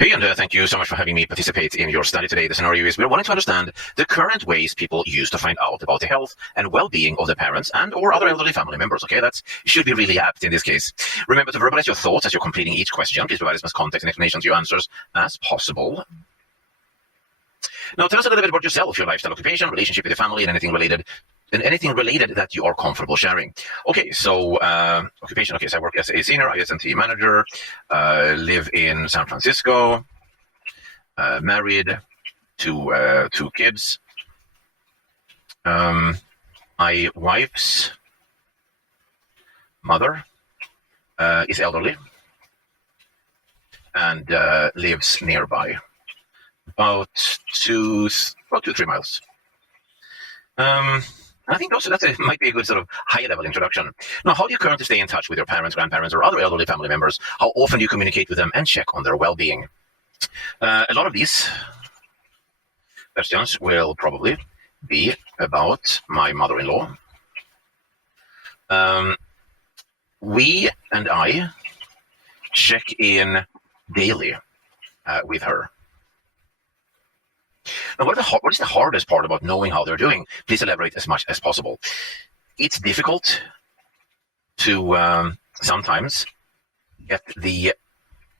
Hey, and thank you so much for having me participate in your study today. The scenario is we're wanting to understand the current ways people use to find out about the health and well-being of their parents and or other elderly family members. Okay, that should be really apt in this case. Remember to verbalize your thoughts as you're completing each question. Please provide as much context and explanation to your answers as possible. Now, tell us a little bit about yourself, your lifestyle, occupation, relationship with your family, and anything related that you are comfortable sharing. Okay, so occupation. Okay, so I work as a senior IS&T manager, live in San Francisco, married to two kids. My wife's mother is elderly and lives nearby, about 2-3 miles. I think that might be a good sort of high-level introduction. Now, how do you currently stay in touch with your parents, grandparents, or other elderly family members? How often do you communicate with them and check on their well-being? A lot of these questions will probably be about my mother-in-law. We and I check in daily with her. Now, what is the hardest part about knowing how they're doing? Please elaborate as much as possible. It's difficult to sometimes get the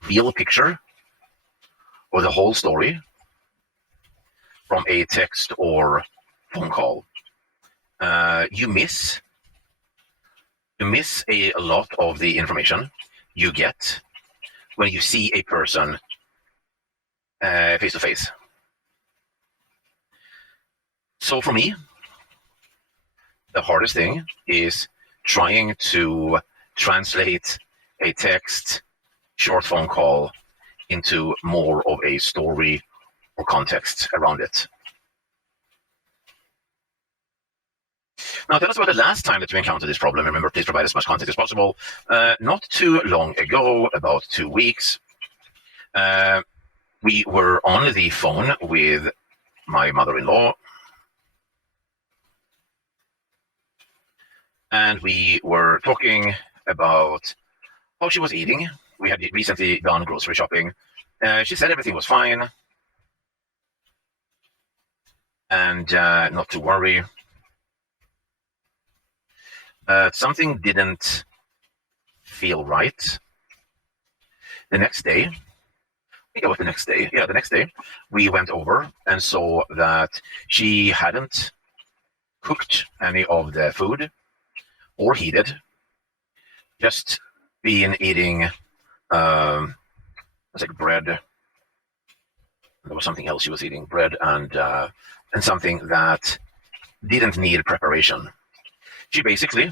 real picture or the whole story from a text or phone call. You miss a lot of the information you get when you see a person face to face. So for me, the hardest thing is trying to translate a text, short phone call into more of a story or context around it. Now, tell us about the last time that you encountered this problem. Remember, please provide as much context as possible. Not too long ago, about 2 weeks, we were on the phone with my mother-in-law, and we were talking about how she was eating. We had recently done grocery shopping. She said everything was fine and not to worry. Something didn't feel right. The next day, I think it was the next day. Yeah, the next day, we went over and saw that she hadn't cooked any of the food or heated, just been eating it's like bread. There was something else she was eating, bread and something that didn't need preparation. She basically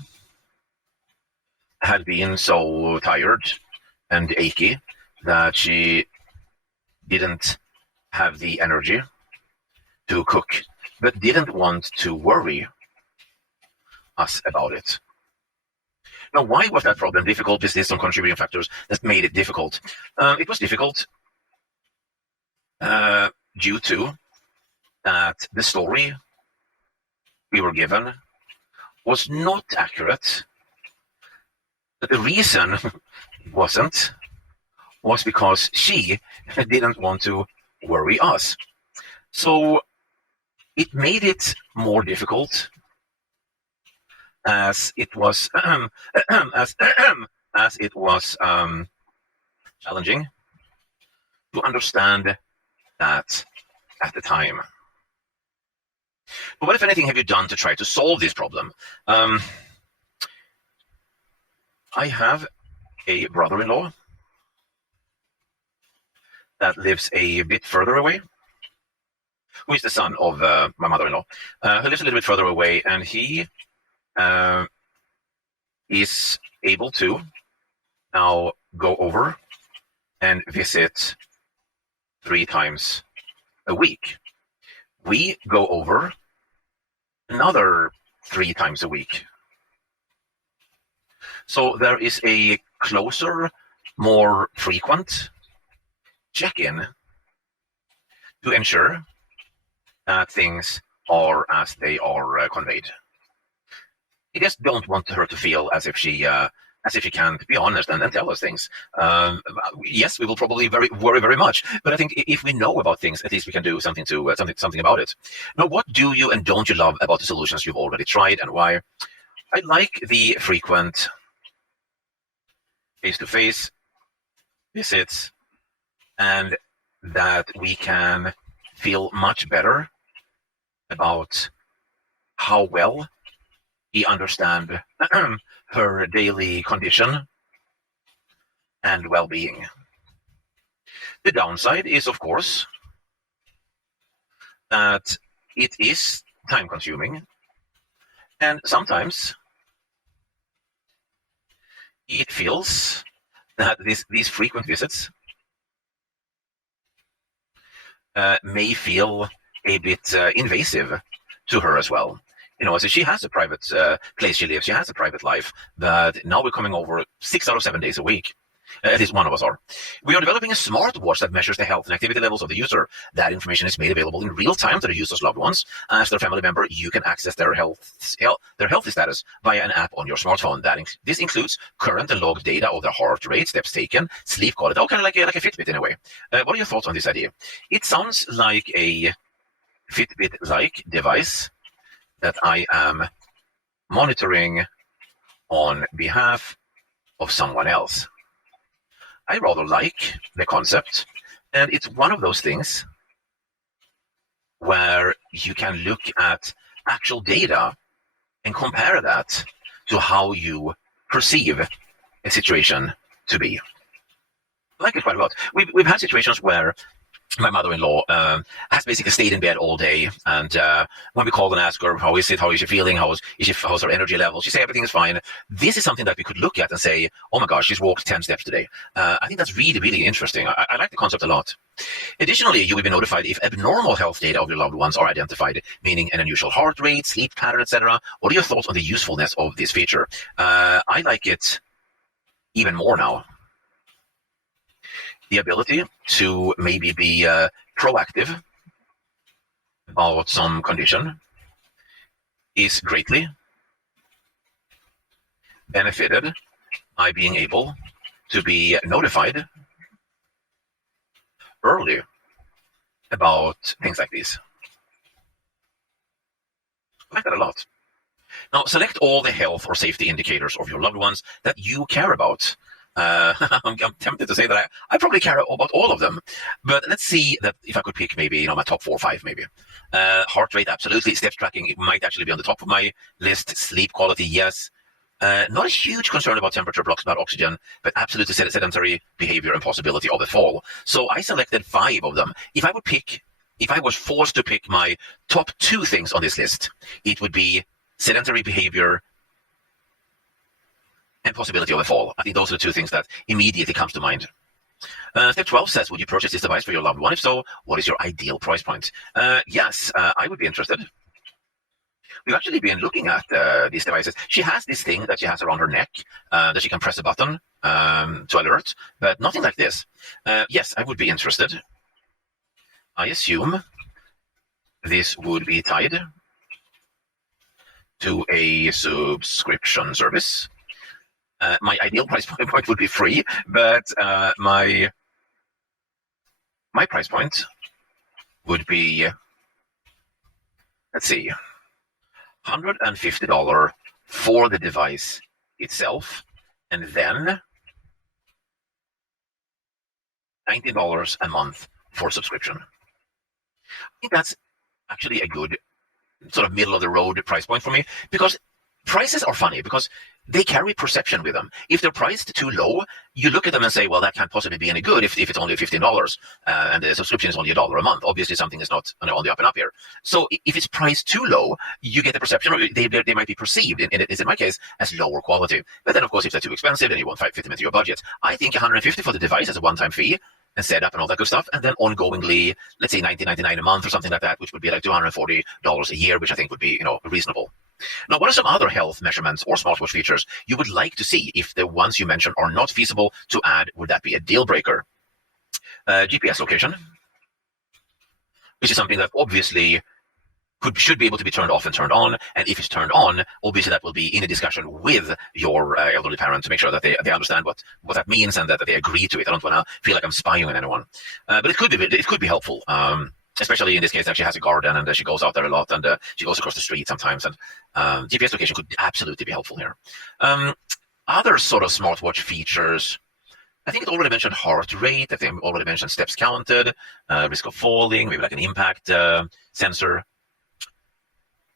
had been so tired and achy that she didn't have the energy to cook, but didn't want to worry us about it. Now, why was that problem difficult? Is there some contributing factors that made it difficult? It was difficult due to that the story we were given was not accurate. But the reason it wasn't was because she didn't want to worry us. So it made it more difficult as it was as it was challenging to understand that at the time. But what, if anything, have you done to try to solve this problem? I have a brother-in-law that lives a bit further away, who is the son of my mother-in-law, who lives a little bit further away, and he is able to now go over and visit 3 times a week. We go over another 3 times a week. So there is a closer, more frequent check-in to ensure that things are as they are conveyed. I just don't want her to feel as if she as if you can't be honest and tell us things. Yes, we will probably worry very much, but I think if we know about things, at least we can do something to something about it. Now, what do you and don't you love about the solutions you've already tried, and why? I like the frequent face-to-face visits, and that we can feel much better about how well we understand her daily condition and well-being. The downside is, of course, that it is time-consuming, and sometimes it feels that these frequent visits may feel a bit invasive to her as well. So she has a private place she lives, she has a private life, but now we're coming over 6 out of 7 days a week. At least one of us are. We are developing a smartwatch that measures the health and activity levels of the user. That information is made available in real time to the user's loved ones. As their family member, you can access their healthy status via an app on your smartphone. This includes current and logged data of their heart rate, steps taken, sleep quality, all kind of like a Fitbit in a way. What are your thoughts on this idea? It sounds like a Fitbit-like device that I am monitoring on behalf of someone else. I rather like the concept, and it's one of those things where you can look at actual data and compare that to how you perceive a situation to be. I like it quite a lot. We've had situations where my mother-in-law has basically stayed in bed all day, and when we called and asked her how is she feeling, how's her energy level, she said everything is fine. This is something that we could look at and say, oh my gosh, she's walked 10 steps today. I think that's really, really interesting. I like the concept a lot. Additionally, you will be notified if abnormal health data of your loved ones are identified, meaning an unusual heart rate, sleep pattern, etc. What are your thoughts on the usefulness of this feature? I like it even more now. The ability to maybe be proactive about some condition is greatly benefited by being able to be notified early about things like these. I like that a lot. Now, select all the health or safety indicators of your loved ones that you care about. I'm tempted to say that I probably care about all of them, but let's see that if I could pick maybe my top 4 or 5 maybe. Heart rate, absolutely. Steps tracking, it might actually be on the top of my list. Sleep quality, yes. Not a huge concern about temperature, blocks about oxygen, but absolutely sedentary behavior and possibility of a fall. So I selected 5 of them. If I was forced to pick my top 2 things on this list, it would be sedentary behavior and possibility of a fall. I think those are the 2 things that immediately comes to mind. Step 12 says, would you purchase this device for your loved one? If so, what is your ideal price point? Yes, I would be interested. We've actually been looking at these devices. She has this thing that she has around her neck that she can press a button to alert, but nothing like this. Yes, I would be interested. I assume this would be tied to a subscription service. My ideal price point would be free, but my price point would be, let's see, $150 for the device itself, and then $19 a month for subscription. I think that's actually a good sort of middle of the road price point for me, because prices are funny because they carry perception with them. If they're priced too low, you look at them and say, well, that can't possibly be any good if it's only $15 and the subscription is only $1 a month. Obviously, something is not on the up and up here. So if it's priced too low, you get the perception, or they might be perceived, in my case, as lower quality. But then, of course, if they're too expensive, then you won't fit them into your budget. I think $150 for the device as a one-time fee and setup and all that good stuff, and then ongoingly, let's say $19.99 a month or something like that, which would be like $240 a year, which I think would be reasonable. Now, what are some other health measurements or smartwatch features you would like to see? If the ones you mentioned are not feasible to add, would that be a deal breaker? GPS location, which is something that obviously should be able to be turned off and turned on. And if it's turned on, obviously that will be in a discussion with your elderly parent to make sure that they understand what that means and that they agree to it. I don't want to feel like I'm spying on anyone, but it could be helpful. Especially in this case, that she has a garden and she goes out there a lot, and she goes across the street sometimes, and GPS location could absolutely be helpful here. Other sort of smartwatch features, I think it already mentioned heart rate. I think it already mentioned steps counted, risk of falling, maybe like an impact sensor.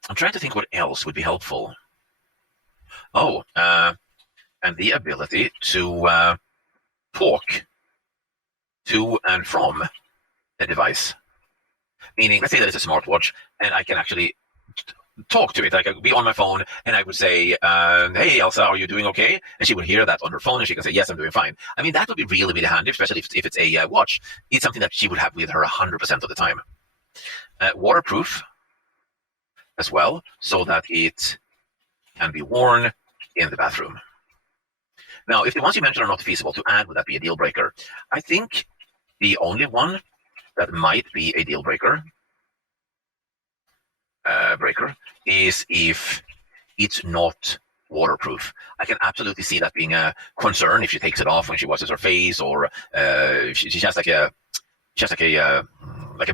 I'm trying to think what else would be helpful. Oh, and the ability to talk to and from the device. Meaning, let's say that it's a smartwatch, and I can actually talk to it. I could be on my phone, and I would say, "Hey, Elsa, are you doing okay?" And she would hear that on her phone, and she can say, "Yes, I'm doing fine." I mean, that would be really, really handy, especially if it's a watch. It's something that she would have with her 100% of the time. Waterproof as well, so that it can be worn in the bathroom. Now, if the ones you mentioned are not feasible to add, would that be a deal breaker? I think the only one that might be a deal breaker is if it's not waterproof. I can absolutely see that being a concern if she takes it off when she washes her face, or she has like a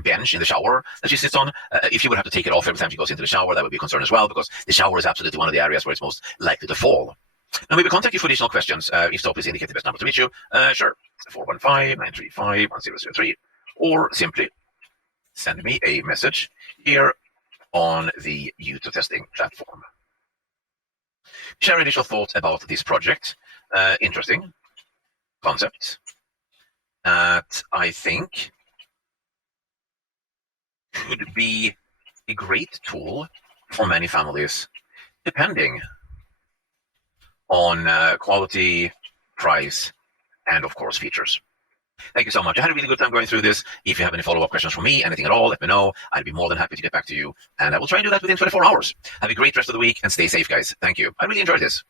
bench in the shower that she sits on. If she would have to take it off every time she goes into the shower, that would be a concern as well, because the shower is absolutely one of the areas where it's most likely to fall. Now, maybe contact you for additional questions. If so, please indicate the best number to reach you. Sure, 415-935-1003, or simply send me a message here on the YouTube testing platform. Share additional thoughts about this project. Interesting concept that I think could be a great tool for many families, depending on quality, price, and of course features. Thank you so much. I had a really good time going through this. If you have any follow-up questions for me, anything at all, let me know. I'd be more than happy to get back to you, and I will try and do that within 24 hours. Have a great rest of the week, and stay safe, guys. Thank you. I really enjoyed this.